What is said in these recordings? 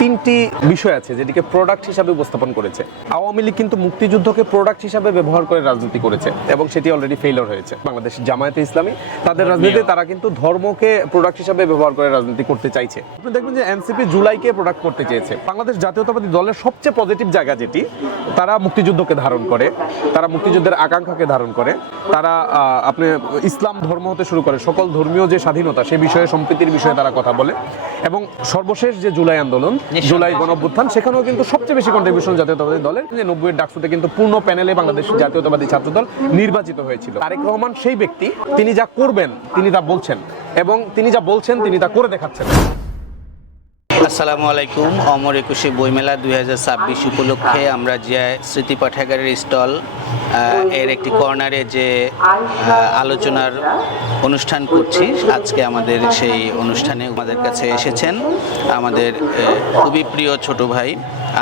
তিনটি বিষয় আছে যেটিকে প্রোডাক্ট হিসাবে উপস্থাপন করেছে। আওয়ামী লীগ কিন্তু মুক্তিযুদ্ধকে প্রোডাক্ট হিসাবে ব্যবহার করে রাজনীতি করেছে এবং সেটি অলরেডি ফেইলিওর হয়েছে। বাংলাদেশ জামায়াতে ইসলামী তাদের রাজনীতি তারা কিন্তু ধর্মকে প্রোডাক্ট হিসাবে ব্যবহার করে রাজনীতি করতে চাইছে। আপনি দেখবেন যে এনসিপি জুলাইকে প্রোডাক্ট করতে চেয়েছে। বাংলাদেশ জাতীয়তাবাদী দলের সবচেয়ে পজিটিভ জায়গা যেটি, তারা মুক্তিযুদ্ধকে ধারণ করে, তারা মুক্তিযুদ্ধের আকাঙ্ক্ষাকে ধারণ করে, তারা আপনি ইসলাম ধর্ম হতে শুরু করে সকল ধর্মীয় যে স্বাধীনতা সে বিষয়ে সম্প্রীতির বিষয়ে তারা কথা বলে। এবং সর্বশেষ যে জুলাই আন্দোলন, জুলাই গণঅভ্যুত্থান, সেখানেও কিন্তু সবচেয়ে বেশি কন্ট্রিবিউশন জাতীয়তাবাদী দলের। 90-এর ডাকসুতে কিন্তু পূর্ণ প্যানেলে বাংলাদেশ জাতীয়তাবাদী ছাত্রদল নির্বাচিত হয়েছিল। তারেক রহমান সেই ব্যক্তি, তিনি যা করবেন তিনি তা বলছেন এবং তিনি যা বলছেন তিনি তা করে দেখাচ্ছেন। আসসালামু আলাইকুম। অমর একুশে বইমেলা 2026 উপলক্ষে আমরা যে স্মৃতি পাঠাগারের স্টল এর একটি কর্নারে যে আলোচনার অনুষ্ঠান করছি, আজকে আমাদের সেই অনুষ্ঠানে আমাদের কাছে এসেছেন আমাদের খুবই প্রিয় ছোট ভাই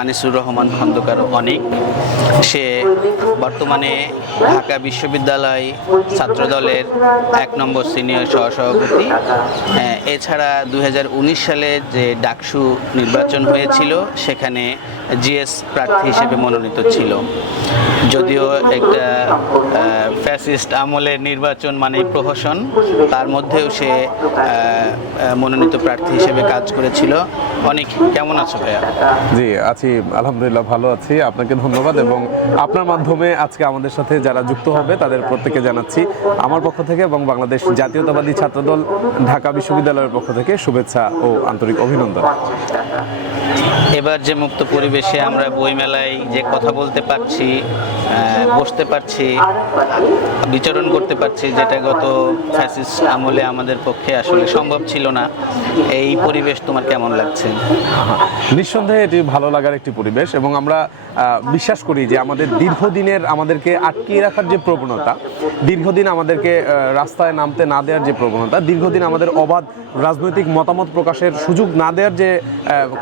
আনিসুর রহমান খন্দকার অনিক। সে বর্তমানে ঢাকা বিশ্ববিদ্যালয় ছাত্রদলের 1 নম্বর সিনিয়র সহসভাপতি। এছাড়া 2019 সালে যে ডাকসু নির্বাচন হয়েছিল সেখানে জিএস প্রার্থী হিসেবে মনোনীত ছিল। যদিও একটা ফ্যাসিস্ট আমলের নির্বাচন মানে প্রহসন, তার মধ্যেও সে মনোনীত প্রার্থী হিসেবে কাজ করেছিল। অনেক কেমন আছো ভাইয়া? জি আছি, আলহামদুলিল্লাহ ভালো আছি। আপনাকে ধন্যবাদ এবং আপনার মাধ্যমে আজকে আমাদের সাথে যারা যুক্ত হবে তাদের প্রত্যেকে জানাচ্ছি আমার পক্ষ থেকে এবং বাংলাদেশ জাতীয়তাবাদী ছাত্রদল ঢাকা বিশ্ববিদ্যালয়ের পক্ষ থেকে শুভেচ্ছা ও আন্তরিক অভিনন্দন। এবার যে মুক্ত পরিবেশে আমরা বইমেলায় যে কথা বলতে পারছি, বসতে পারছি, বিচরণ করতে পারছি, যেটা গত ফ্যাসিস্ট আমলে আমাদের পক্ষে আসলে সম্ভব ছিল না, এই পরিবেশ তোমার কেমন লাগছে? নিঃসন্দেহে এটি ভালো লাগার একটি পরিবেশ এবং আমরা বিশ্বাস করি যে আমাদের দীর্ঘদিনের আমাদেরকে আটকিয়ে রাখার যে প্রবণতা, দীর্ঘদিন আমাদেরকে রাস্তায় নামতে না দেওয়ার যে প্রবণতা, দীর্ঘদিন আমাদের অবাধ রাজনৈতিক মতামত প্রকাশের সুযোগ না দেওয়ার যে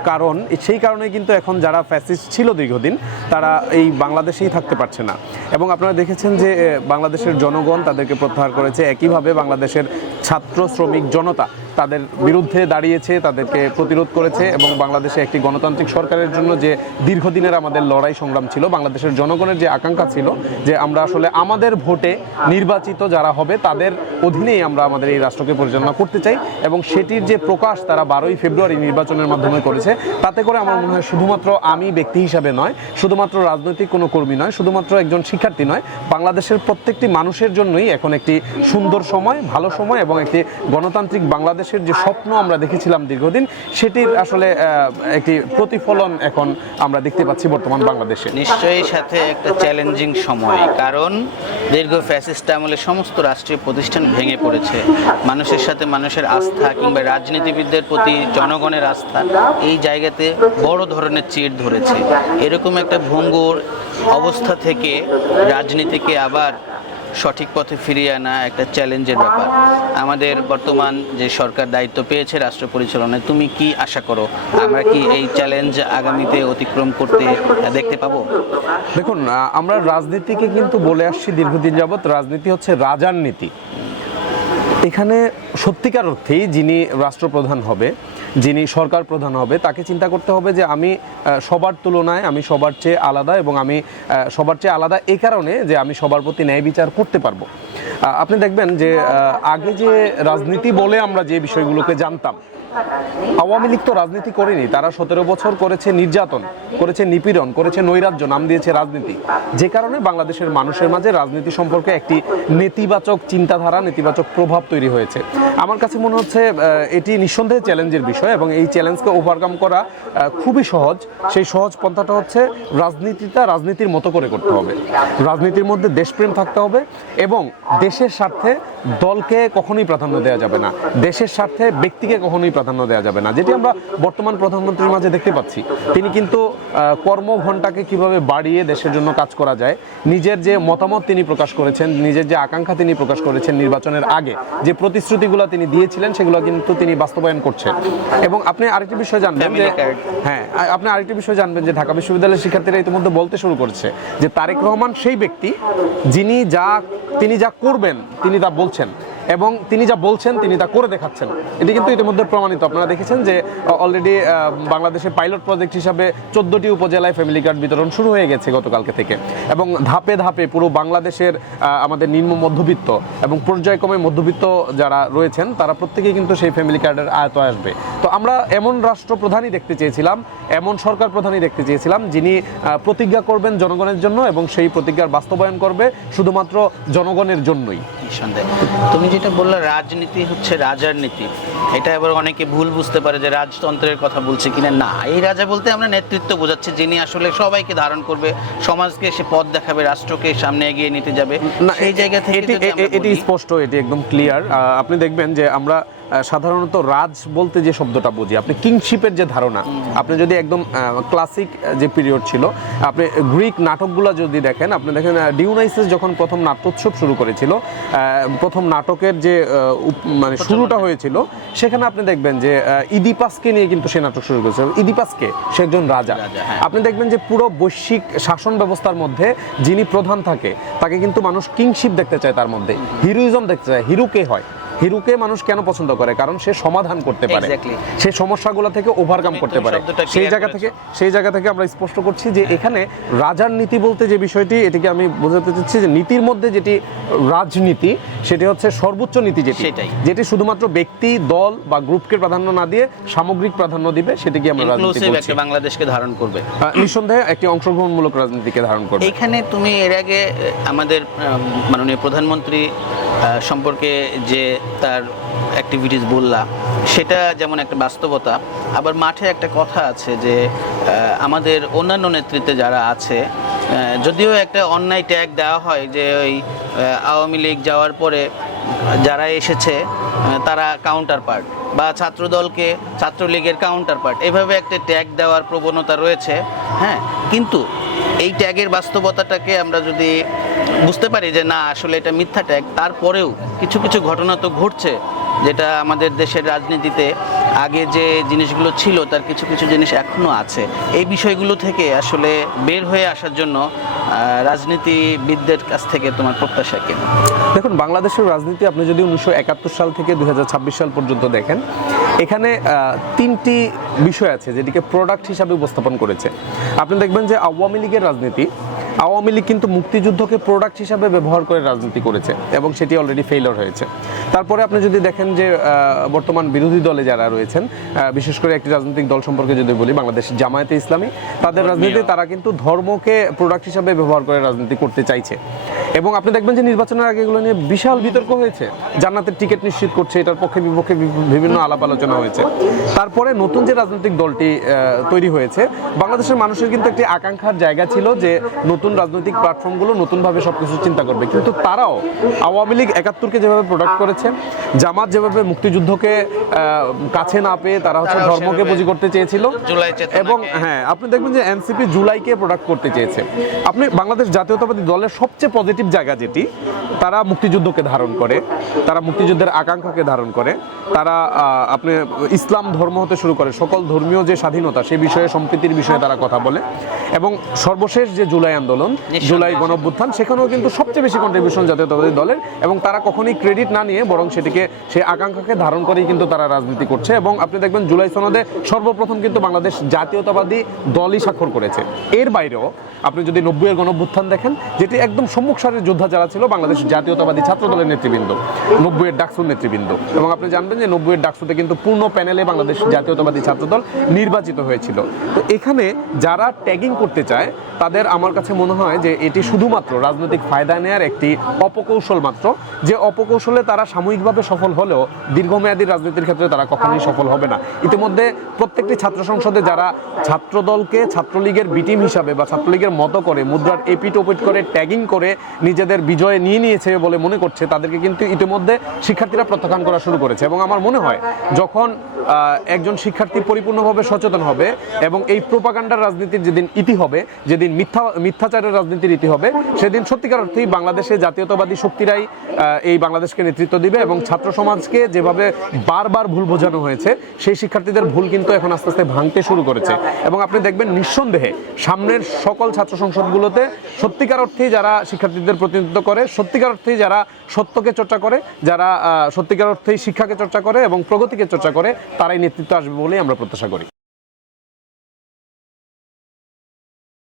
কারণ, সেই কারণে কিন্তু এখন যারা ফ্যাসিস্ট ছিল দীর্ঘদিন তারা এই বাংলাদেশেই থাকতে পারছে না। এবং আপনারা দেখেছেন যে বাংলাদেশের জনগণ তাদেরকে প্রত্যাহার করেছে, একইভাবে বাংলাদেশের ছাত্র শ্রমিক জনতা তাদের বিরুদ্ধে দাঁড়িয়েছে, তাদেরকে প্রতিরোধ করেছে এবং বাংলাদেশে একটি গণতান্ত্রিক সরকারের জন্য যে দীর্ঘদিনের আমাদের লড়াই সংগ্রাম ছিল, বাংলাদেশের জনগণের যে আকাঙ্ক্ষা ছিল যে আমরা আসলে আমাদের ভোটে নির্বাচিত যারা হবে তাদের অধীনেই আমরা আমাদের এই রাষ্ট্রকে পরিচালনা করতে চাই এবং সেটির যে প্রকাশ তারা 12ই ফেব্রুয়ারি নির্বাচনের মাধ্যমে করেছে। তাতে করে আমার মনে হয় শুধুমাত্র আমি ব্যক্তি হিসাবে নয়, শুধুমাত্র রাজনৈতিক কোনো কর্মী নয়, শুধুমাত্র একজন শিক্ষার্থী নয়, বাংলাদেশের প্রত্যেকটি মানুষের জন্যই এখন একটি সুন্দর সময়, ভালো সময় এবং একটি গণতান্ত্রিক বাংলাদেশের যে স্বপ্ন আমরা দেখেছিলাম দীর্ঘদিন, সেটির আসলে একটি প্রতিফলন এখন আমরা দেখতে পাচ্ছি বর্তমান বাংলাদেশে। নিশ্চয়ই সাথে একটা চ্যালেঞ্জিং সময়, কারণ দীর্ঘ ফ্যাসিস্ট আমলে সমস্ত রাষ্ট্রীয় প্রতিষ্ঠান ভেঙে পড়েছে। মানুষের সাথে মানুষের আস্থা কিংবা রাজনীতিবিদদের প্রতি জনগণের আস্থা এই জায়গাতে বড় ধরনের চিড় ধরেছে। এরকম একটা ভঙ্গুর অবস্থা থেকে রাজনীতিকে আবার সঠিক পথে ফিরিয়ে আনা একটা চ্যালেঞ্জের ব্যাপার। আমাদের বর্তমান যে সরকার দায়িত্ব পেয়েছে রাষ্ট্র পরিচালনায়, তুমি কি আশা করো আমরা কি এই চ্যালেঞ্জ আগামীতে অতিক্রম করতে দেখতে পাবো? দেখুন, আমরা রাজনীতিকে কিন্তু বলে আসছি দীর্ঘদিন যাবৎ, রাজনীতি হচ্ছে রাজার নীতি। এখানে সত্যিকার অর্থেই যিনি রাষ্ট্রপ্রধান হবে, যিনি সরকার প্রধান হবে, তাকে চিন্তা করতে হবে যে আমি সবার তুলনায় আমি সবার চেয়ে আলাদা এবং আমি সবার চেয়ে আলাদা এই কারণে যে আমি সবার প্রতি ন্যায় বিচার করতে পারবো। আপনি দেখবেন যে আগে যে রাজনীতি বলে আমরা যে বিষয়গুলোকে জানতাম, আওয়ামী লীগ তো রাজনীতি করেনি, তারা 17 বছর করেছে নির্যাতন, করেছে নিপীড়ন, করেছে নৈরাজ্য, নাম দিয়েছে রাজনীতি। যে কারণে বাংলাদেশের মানুষের মাঝে রাজনীতি সম্পর্কে একটি নেতিবাচক চিন্তাধারা, নেতিবাচক প্রভাব তৈরি হয়েছে। আমার কাছে মনে হচ্ছে এটি নিঃসন্দেহে চ্যালেঞ্জের বিষয় এবং এই চ্যালেঞ্জকে ওভারকাম করা খুবই সহজ। সেই সহজ পন্থাটা হচ্ছে রাজনীতিটা রাজনীতির মতো করে করতে হবে, রাজনীতির মধ্যে দেশপ্রেম থাকতে হবে এবং দেশের স্বার্থে দলকে কখনোই প্রাধান্য দেওয়া যাবে না, দেশের স্বার্থে ব্যক্তিকে কখনোই প্রাধান্য দেওয়া যাবে না। যেটি আমরা বর্তমান প্রধানমন্ত্রীর মাঝে দেখতে পাচ্ছি, তিনি কিন্তু কর্মঘণ্টাকে কিভাবে বাড়িয়ে দেশের জন্য কাজ করা যায়, নিজের যে মতামত তিনি প্রকাশ করেছেন, নিজের যে আকাঙ্ক্ষা তিনি প্রকাশ করেছেন নির্বাচনের আগে, যে প্রতিশ্রুতিগুলো তিনি দিয়েছিলেন সেগুলো কিন্তু তিনি বাস্তবায়ন করছেন। এবং আপনি আরেকটি বিষয় জানবেন যে আপনি আরেকটি বিষয় জানবেন যে ঢাকা বিশ্ববিদ্যালয়ের শিক্ষার্থীরা ইতিমধ্যে বলতে শুরু করেছে যে তারেক রহমান সেই ব্যক্তি যিনি তিনি যা করবেন তিনি তা বলছেন এবং তিনি যা বলছেন তিনি তা করে দেখাচ্ছেন। এটি কিন্তু ইতিমধ্যে প্রমাণিত। আপনারা দেখেছেন যে অলরেডি বাংলাদেশের পাইলট প্রজেক্ট হিসাবে 14টি উপজেলায় ফ্যামিলি কার্ড বিতরণ শুরু হয়ে গেছে গতকালকে থেকে, এবং ধাপে ধাপে পুরো বাংলাদেশের আমাদের নিম্ন মধ্যবিত্ত এবং পর্যায়ক্রমে মধ্যবিত্ত যারা রয়েছেন তারা প্রত্যেকেই কিন্তু সেই ফ্যামিলি কার্ডের আয়তায় আসবে। তো আমরা এমন রাষ্ট্রপ্রধানই দেখতে চেয়েছিলাম, এমন সরকার প্রধানই দেখতে চেয়েছিলাম যিনি প্রতিজ্ঞা করবেন জনগণের জন্য এবং সেই প্রতিজ্ঞার বাস্তবায়ন করবে শুধুমাত্র জনগণের জন্যই। নিঃসন্দেহে তুমি যেটা বললে রাজনীতি হচ্ছে রাজার নীতি, এটা এবার অনেকে ভুল বুঝতে পারে যে রাজতন্ত্রের কথা বলছে কিনা। না, এই রাজা বলতে আমরা নেতৃত্ব বোঝাচ্ছি, যিনি আসলে সবাইকে ধারণ করবে, সমাজকে সে পথ দেখাবে, রাষ্ট্রকে সামনে এগিয়ে নিতে যাবে। না, সেই জায়গা থেকে এটি স্পষ্ট, এটি একদম ক্লিয়ার। আপনি দেখবেন যে আমরা সাধারণত রাজ বলতে যে শব্দটা বুঝি, আপনি কিংশিপের যে ধারণা, আপনি যদি একদম ক্লাসিক যে পিরিয়ড ছিল, আপনি গ্রিক নাটকগুলো যদি দেখেন, আপনি দেখেন ডিওনাইসাস যখন প্রথম নাট্যোৎসব শুরু করেছিল, প্রথম নাটকের যে মানে শুরুটা হয়েছিল, সেখানে আপনি দেখবেন যে ইদিপাসকে নিয়ে কিন্তু সে নাটক শুরু করেছিল। ইদিপাসকে, সে একজন রাজা। আপনি দেখবেন যে পুরো বৈশ্বিক শাসন ব্যবস্থার মধ্যে যিনি প্রধান থাকে তাকে কিন্তু মানুষ কিংশিপ দেখতে চায়, তার মধ্যে হিরোইজম দেখতে চায়। হিরো কে হয়? হিরোকে মানুষ কেন পছন্দ করে? কারণ সে সমাধান করতে পারে, সে সমস্যাগুলো থেকে ওভারকাম করতে পারে। সেই জায়গা থেকে আমরা স্পষ্ট করছি যে এখানে রাজার নীতি বলতে যে বিষয়টি, এটিকে আমি বোঝাতে চাচ্ছি যে নীতির মধ্যে যেটি রাজনীতি, সেটি হচ্ছে সর্বোচ্চ নীতি, যেটি শুধুমাত্র ব্যক্তি, দল বা গ্রুপকে প্রাধান্য না দিয়ে সামগ্রিক প্রাধান্য দিবে, সেটিকে আমরা রাজনীতি বলছি। বাংলাদেশকে ধারণ করবে, নিঃসন্দেহে একটি অংশগ্রহণমূলক রাজনীতিকে ধারণ করবে। এখানে তুমি এর আগে আমাদের মাননীয় প্রধানমন্ত্রী সম্পর্কে যে তার অ্যাক্টিভিটিস বললা, সেটা যেমন একটা বাস্তবতা, আবার মাঠে একটা কথা আছে যে আমাদের অন্যান্য নেতৃত্বে যারা আছে, যদিও একটা অন্যায় ট্যাগ দেওয়া হয় যে ওই আওয়ামী লীগ যাওয়ার পরে যারা এসেছে তারা কাউন্টার পার্ট, বা ছাত্রদলকে ছাত্রলীগের কাউন্টার পার্ট, এভাবে একটা ট্যাগ দেওয়ার প্রবণতা রয়েছে। হ্যাঁ, কিন্তু এই ট্যাগের বাস্তবতাটাকে আমরা যদি বুঝতে পারি যে না, আসলে এটা মিথ্যা ট্যাগ, তারপরেও কিছু কিছু ঘটনা তো ঘটছে যেটা আমাদের দেশের রাজনীতিতে আগে যে জিনিসগুলো ছিল তার কিছু কিছু জিনিস এখনও আছে। এই বিষয়গুলো থেকে আসলে বের হয়ে আসার জন্য রাজনীতিবিদদের কাছ থেকে তোমার প্রত্যাশা কেন? দেখুন, বাংলাদেশের রাজনীতি আপনি যদি 1971 সাল থেকে 2026 সাল পর্যন্ত দেখেন, এখানে তিনটি বিষয় আছে যেটিকে প্রোডাক্ট হিসাবে উপস্থাপন করেছে। আপনি দেখবেন যে আওয়ামী লীগের রাজনীতি, আওয়ামী লীগ কিন্তু মুক্তিযুদ্ধকে প্রোডাক্ট হিসাবে ব্যবহার করে রাজনীতি করেছে এবং সেটি অলরেডি ফেইলিওর হয়েছে। তারপরে আপনি যদি দেখেন যে বর্তমান বিরোধী দলে যারা রয়েছেন, বিশেষ করে একটি রাজনৈতিক দল সম্পর্কে যদি বলি, বাংলাদেশ জামায়াতে ইসলামী, তাদের রাজনীতি তারা কিন্তু ধর্মকে প্রোডাক্ট হিসাবে ব্যবহার করে রাজনীতি করতে চাইছে। এবং আপনি দেখবেন যে নির্বাচনের আগে এগুলো নিয়ে বিশাল বিতর্ক হয়েছে, জান্নাতের টিকিট নিশ্চিত করছে, এটার পক্ষে বিপক্ষে বিভিন্ন আলাপ আলোচনা হয়েছে। তারপরে নতুন যে রাজনৈতিক দলটি তৈরি হয়েছে, বাংলাদেশের মানুষের কিন্তু একটি আকাঙ্ক্ষার জায়গা ছিল যে নতুন রাজনৈতিক প্ল্যাটফর্মগুলো নতুনভাবে সবকিছু চিন্তা করবে, কিন্তু তারাও আওয়ামী লীগ 71-কে যেভাবে প্রোডাক্ট করেছে, জামাত যেভাবে মুক্তিযুদ্ধকে কাছে না পেয়ে তারা হচ্ছে ধর্মকে পুঁজি করতে চেয়েছিল, এবং হ্যাঁ, আপনি দেখবেন যে এনসিপি জুলাইকে প্রোডাক্ট করতে চেয়েছে। আপনি বাংলাদেশ জাতীয়তাবাদী দলের সবচেয়ে পজিটিভ জায়গা যেটি, তারা মুক্তিযুদ্ধকে ধারণ করে, তারা মুক্তিযুদ্ধের আকাঙ্ক্ষাকে ধারণ করে, তারা আপনি ইসলাম ধর্ম হতে শুরু করে সকল ধর্মীয় যে স্বাধীনতা, সে বিষয়ে সম্প্রীতির বিষয়ে তারা কথা বলে। এবং সর্বশেষ যে জুলাই আন্দোলন, জুলাই গণঅভ্যুত্থান, সেখানেও কিন্তু সবচেয়ে বেশি কন্ট্রিবিউশন জাতীয়তাবাদী দলের, এবং তারা কখনোই ক্রেডিট না নিয়ে বরং সেটিকে, সেই আকাঙ্ক্ষাকে ধারণ করেই কিন্তু তারা রাজনীতি করছে। এবং আপনি দেখবেন জুলাই সনদে সর্বপ্রথম কিন্তু বাংলাদেশ জাতীয়তাবাদী দলই স্বাক্ষর করেছে। এর বাইরেও আপনি যদি 90-এর গণঅভ্যুত্থান দেখেন, যেটি একদম সম্মুখ সারির যোদ্ধা যারা ছিল বাংলাদেশ জাতীয়তাবাদী ছাত্র দলের নেতৃবৃন্দ, 90-এর ডাকসুর নেতৃবৃন্দ, এবং আপনি জানবেন যে 90-এর ডাকসুতে কিন্তু পূর্ণ প্যানেলে বাংলাদেশ জাতীয়তাবাদী ছাত্রদল নির্বাচিত হয়েছিল। তো এখানে যারা ট্যাগিং করতে চায় তাদের আমার কাছে মনে হয় যে এটি শুধুমাত্র রাজনৈতিক ফায়দা নেওয়ার একটি অপকৌশল মাত্র, যে অপকৌশলে তারা সাময়িকভাবে সফল হলেও দীর্ঘমেয়াদী রাজনীতির ক্ষেত্রে তারা কখনোই সফল হবে না। ইতিমধ্যে প্রত্যেকটি ছাত্র সংসদে যারা ছাত্রদলকে ছাত্রলীগের বিটিম হিসাবে বা ছাত্রলীগের মতো করে মুদ্রার এপিট ওপিট করে ট্যাগিং করে নিজেদের বিজয়ে নিয়েছে বলে মনে করছে, তাদেরকে কিন্তু ইতিমধ্যে শিক্ষার্থীরা প্রত্যাখ্যান করা শুরু করেছে। এবং আমার মনে হয় যখন একজন শিক্ষার্থী পরিপূর্ণভাবে সচেতন হবে এবং এই প্রোপাগান্ডার রাজনীতির যেদিন ইতি হবে, যেদিন মিথ্যাচারের রাজনীতির ইতি হবে, সেদিন সত্যিকার অর্থেই বাংলাদেশে জাতীয়তাবাদী শক্তিরাই এই বাংলাদেশকে নেতৃত্ব দিবে। এবং ছাত্র সমাজকে যেভাবে বারবার ভুল বোঝানো হয়েছে, সেই শিক্ষার্থীদের ভুল কিন্তু এখন আস্তে আস্তে ভাঙতে শুরু করেছে। এবং আপনি দেখবেন নিঃসন্দেহে সামনের সকল ছাত্র সংসদগুলোতে সত্যিকার অর্থেই যারা শিক্ষার্থীদের প্রতিনিধিত্ব করে, সত্যিকার অর্থেই যারা সত্যকে চর্চা করে, যারা সত্যিকার অর্থেই শিক্ষাকে চর্চা করে এবং প্রগতিকে চর্চা করে, তারাই নেতৃত্ব আসবে বলেই আমরা প্রত্যাশা করি।